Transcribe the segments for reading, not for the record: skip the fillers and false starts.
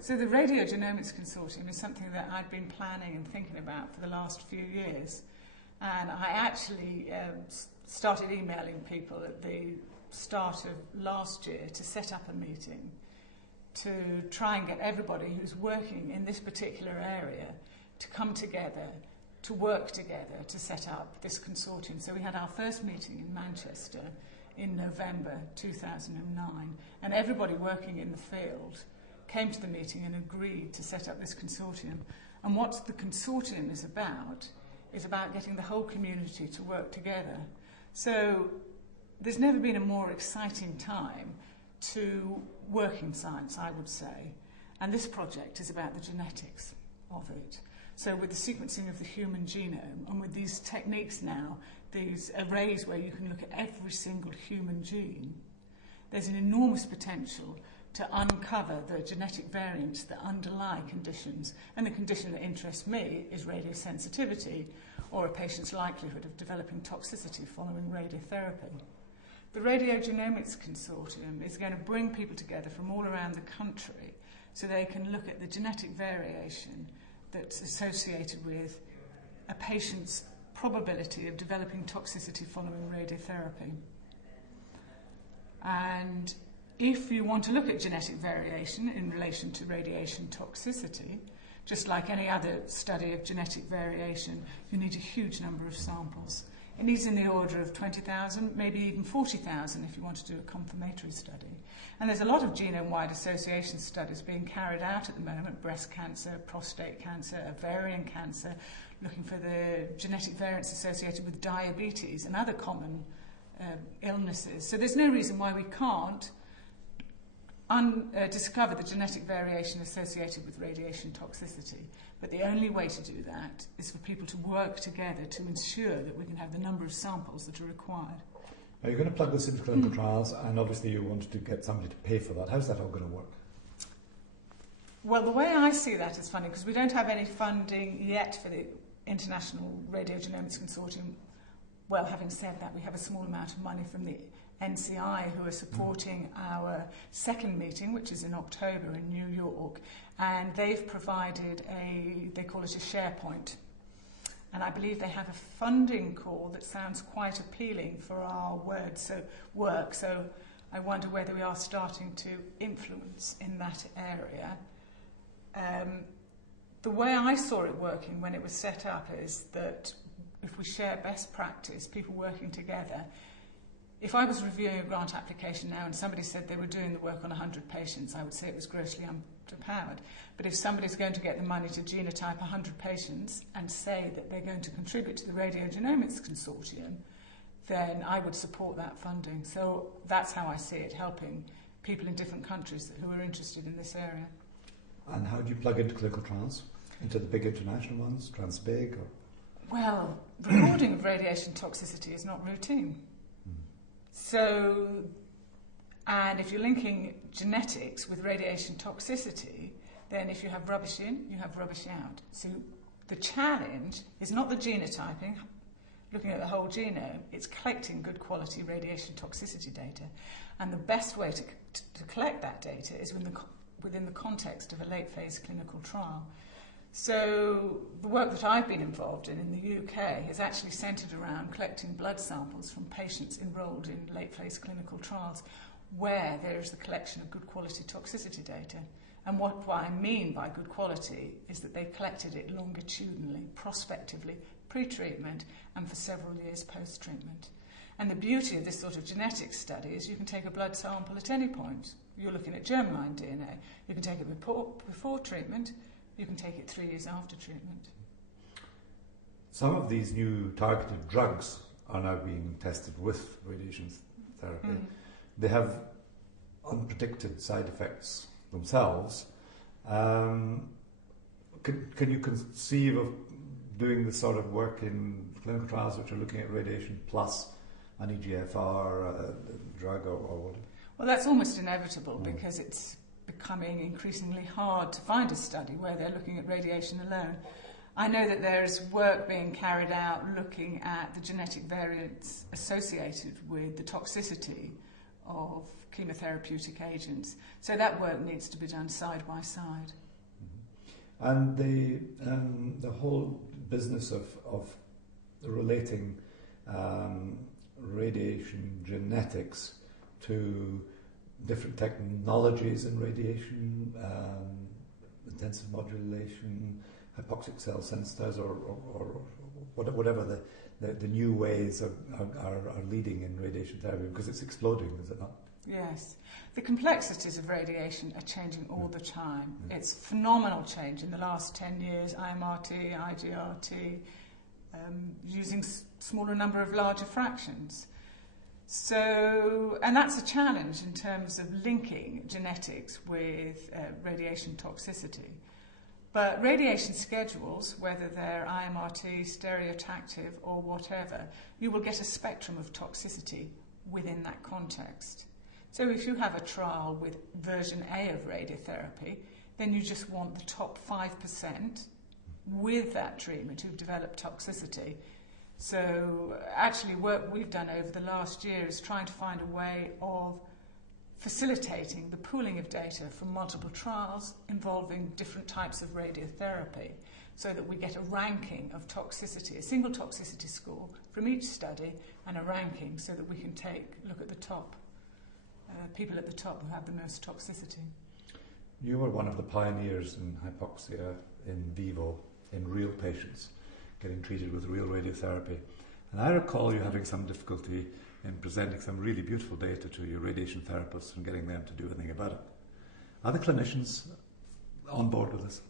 So the Radiogenomics Consortium is something that I'd been planning and thinking about for the last few years. And I actually started emailing people at the start of last year to set up a meeting to try and get everybody who's working in this particular area to come together, to work together to set up this consortium. So we had our first meeting in Manchester in November 2009, and everybody working in the field came to the meeting and agreed to set up this consortium. And what the consortium is about getting the whole community to work together. So there's never been a more exciting time to work in science, I would say. And this project is about the genetics of it. So with the sequencing of the human genome, and with these techniques now, these arrays where you can look at every single human gene, there's an enormous potential to uncover the genetic variants that underlie conditions. And the condition that interests me is radiosensitivity, or a patient's likelihood of developing toxicity following radiotherapy. The Radiogenomics Consortium is going to bring people together from all around the country so they can look at the genetic variation that's associated with a patient's probability of developing toxicity following radiotherapy. And if you want to look at genetic variation in relation to radiation toxicity, just like any other study of genetic variation, you need a huge number of samples. It needs in the order of 20,000, maybe even 40,000 if you want to do a confirmatory study. And there's a lot of genome-wide association studies being carried out at the moment: breast cancer, prostate cancer, ovarian cancer, looking for the genetic variants associated with diabetes and other common illnesses. So there's no reason why we can't discover the genetic variation associated with radiation toxicity. But the only way to do that is for people to work together to ensure that we can have the number of samples that are required. Now you're going to plug this into clinical trials, and obviously you want to get somebody to pay for that. How's that all going to work? Well, the way I see that is funny, because we don't have any funding yet for the International Radiogenomics Consortium. Well, having said that, we have a small amount of money from the NCI, who are supporting our second meeting, which is in October in New York, and they've provided they call it a SharePoint. And I believe they have a funding call that sounds quite appealing for our work. So I wonder whether we are starting to influence in that area. The way I saw it working when it was set up is that if we share best practice, people working together. If I was reviewing a grant application now and somebody said they were doing the work on 100 patients, I would say it was grossly underpowered. But if somebody's going to get the money to genotype 100 patients and say that they're going to contribute to the Radiogenomics Consortium, then I would support that funding. So that's how I see it, helping people in different countries who are interested in this area. And how do you plug into clinical trials? Into the big international ones, Transbig? Or? Well, recording of radiation toxicity is not routine. So, and if you're linking genetics with radiation toxicity, then if you have rubbish in, you have rubbish out. So the challenge is not the genotyping, looking at the whole genome, it's collecting good quality radiation toxicity data. And the best way to collect that data is within the context of a late phase clinical trial. So the work that I've been involved in the UK is actually centred around collecting blood samples from patients enrolled in late phase clinical trials where there is the collection of good quality toxicity data. And what I mean by good quality is that they've collected it longitudinally, prospectively, pre-treatment and for several years post-treatment. And the beauty of this sort of genetic study is you can take a blood sample at any point. You're looking at germline DNA. You can take it before treatment. You can take it 3 years after treatment. Some of these new targeted drugs are now being tested with radiation therapy. They have unpredicted side effects themselves. Can you conceive of doing this sort of work in clinical trials which are looking at radiation plus an EGFR drug or whatever? Well, that's almost inevitable because it's becoming increasingly hard to find a study where they're looking at radiation alone. I know that there is work being carried out looking at the genetic variants associated with the toxicity of chemotherapeutic agents. So that work needs to be done side by side. And the whole business of relating radiation genetics to different technologies in radiation, intensive modulation, hypoxic cell sensitizers, or whatever the new ways are leading in radiation therapy, because it's exploding, is it not? Yes. The complexities of radiation are changing all the time. It's phenomenal change in the last 10 years, IMRT, IGRT, using smaller number of larger fractions. So, and that's a challenge in terms of linking genetics with radiation toxicity. But radiation schedules, whether they're IMRT, stereotactive or whatever, you will get a spectrum of toxicity within that context. So if you have a trial with version A of radiotherapy, then you just want the top 5% with that treatment who've developed toxicity. So actually work we've done over the last year is trying to find a way of facilitating the pooling of data from multiple trials involving different types of radiotherapy, so that we get a ranking of toxicity, a single toxicity score from each study, and a ranking so that we can look at the top, people at the top who have the most toxicity. You were one of the pioneers in hypoxia in vivo, in real patients, getting treated with real radiotherapy. And I recall you having some difficulty in presenting some really beautiful data to your radiation therapists and getting them to do anything about it. Are the clinicians on board with this?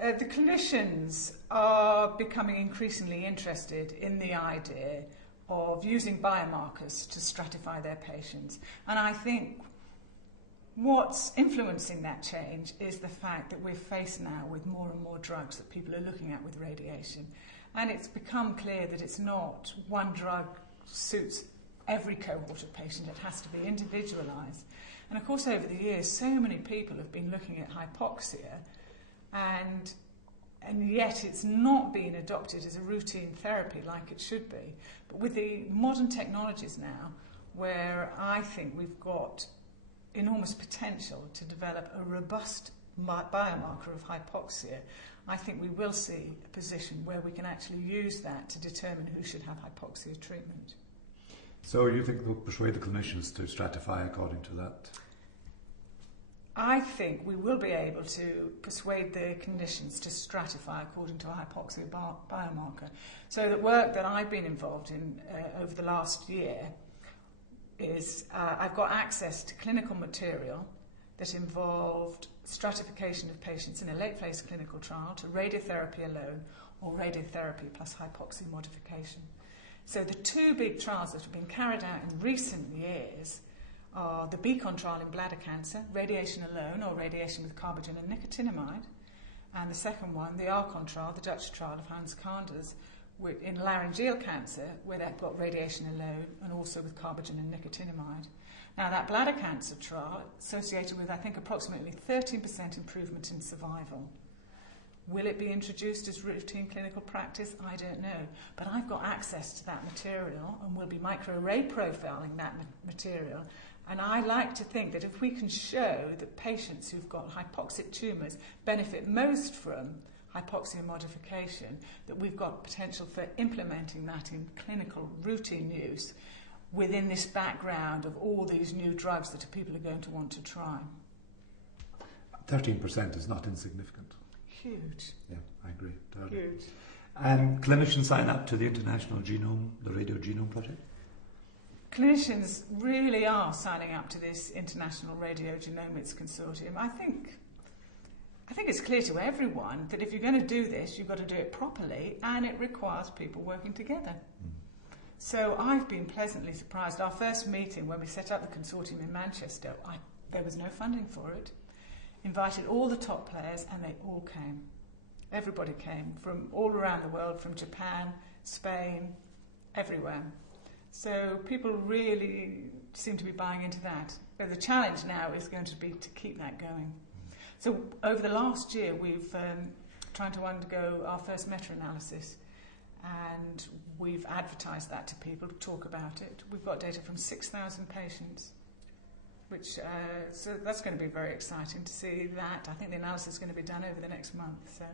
The clinicians are becoming increasingly interested in the idea of using biomarkers to stratify their patients. And I think what's influencing that change is the fact that we're faced now with more and more drugs that people are looking at with radiation. And it's become clear that it's not one drug suits every cohort of patient, it has to be individualised. And of course over the years so many people have been looking at hypoxia and yet it's not been adopted as a routine therapy like it should be. But with the modern technologies now, where I think we've got enormous potential to develop a robust biomarker of hypoxia, I think we will see a position where we can actually use that to determine who should have hypoxia treatment. So you think they'll persuade the clinicians to stratify according to that? I think we will be able to persuade the clinicians to stratify according to a hypoxia biomarker. So the work that I've been involved in over the last year is I've got access to clinical material that involved stratification of patients in a late phase clinical trial to radiotherapy alone or radiotherapy plus hypoxia modification. So the two big trials that have been carried out in recent years are the Beacon trial in bladder cancer, radiation alone or radiation with carbogen and nicotinamide, and the second one, the Archon trial, the Dutch trial of Hans Kanders, in laryngeal cancer, where they've got radiation alone and also with carbogen and nicotinamide. Now that bladder cancer trial associated with, I think, approximately 13% improvement in survival. Will it be introduced as routine clinical practice? I don't know. But I've got access to that material and we'll be microarray profiling that material. And I like to think that if we can show that patients who've got hypoxic tumours benefit most from hypoxia modification, that we've got potential for implementing that in clinical routine use within this background of all these new drugs that people are going to want to try. 13% is not insignificant. Huge. Yeah, I agree. Totally. Huge. And clinicians sign up to the International Genome, the Radiogenome Project? Clinicians really are signing up to this International Radiogenomics Consortium. I think it's clear to everyone that if you're going to do this, you've got to do it properly, and it requires people working together. So I've been pleasantly surprised. Our first meeting when we set up the consortium in Manchester, there was no funding for it. Invited all the top players and they all came. Everybody came from all around the world, from Japan, Spain, everywhere. So people really seem to be buying into that. But the challenge now is going to be to keep that going. So over the last year we've tried to undergo our first meta-analysis, and we've advertised that to people to talk about it. We've got data from 6,000 patients. which so that's going to be very exciting to see that. I think the analysis is going to be done over the next month. So.